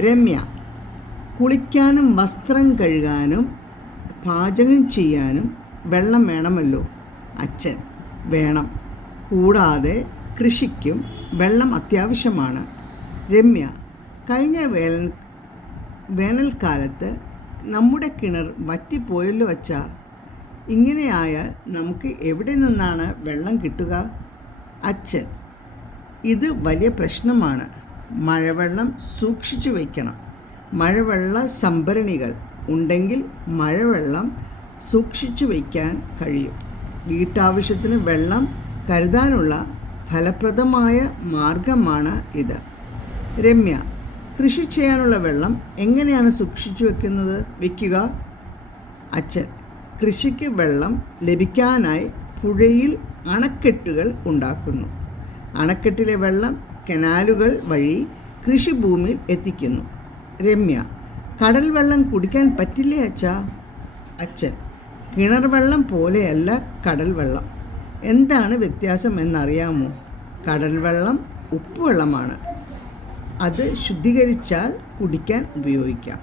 രമ്യ, കുളിക്കാനും വസ്ത്രം കഴുകാനും പാചകം ചെയ്യാനും വെള്ളം വേണമല്ലോ. അച്ഛൻ, വേണം. കൂടാതെ കൃഷിക്കും വെള്ളം അത്യാവശ്യമാണ്. രമ്യ, കഴിഞ്ഞ വേനൽക്കാലത്ത് നമ്മുടെ കിണർ വറ്റിപ്പോയല്ലോ അച്ഛാ. ഇങ്ങനെയായാൽ നമുക്ക് എവിടെ നിന്നാണ് വെള്ളം കിട്ടുക? അച്ഛൻ, ഇത് വലിയ പ്രശ്നമാണ്. മഴവെള്ളം സൂക്ഷിച്ചു വയ്ക്കണം. മഴവെള്ള സംഭരണികൾ ഉണ്ടെങ്കിൽ മഴവെള്ളം സൂക്ഷിച്ചു വയ്ക്കാൻ കഴിയും. വീട്ടാവശ്യത്തിന് വെള്ളം കരുതാനുള്ള ഫലപ്രദമായ മാർഗമാണ് ഇത്. രമ്യ, കൃഷി ചെയ്യാനുള്ള വെള്ളം എങ്ങനെയാണ് സൂക്ഷിച്ചു വയ്ക്കുക? അച്ഛൻ, കൃഷിക്ക് വെള്ളം ലഭിക്കാനായി പുഴയിൽ അണക്കെട്ടുകൾ ഉണ്ടാക്കുന്നു. അണക്കെട്ടിലെ വെള്ളം കനാലുകൾ വഴി കൃഷിഭൂമിയിൽ എത്തിക്കുന്നു. രമ്യ, കടൽ വെള്ളം കുടിക്കാൻ പറ്റില്ലേ അച്ഛാ? അച്ഛൻ, കിണർ വെള്ളം പോലെയല്ല കടൽ വെള്ളം. എന്താണ് വ്യത്യാസം എന്നറിയാമോ? കടൽ വെള്ളം ഉപ്പുവെള്ളമാണ്. അത് ശുദ്ധീകരിച്ചാൽ കുടിക്കാൻ ഉപയോഗിക്കാം.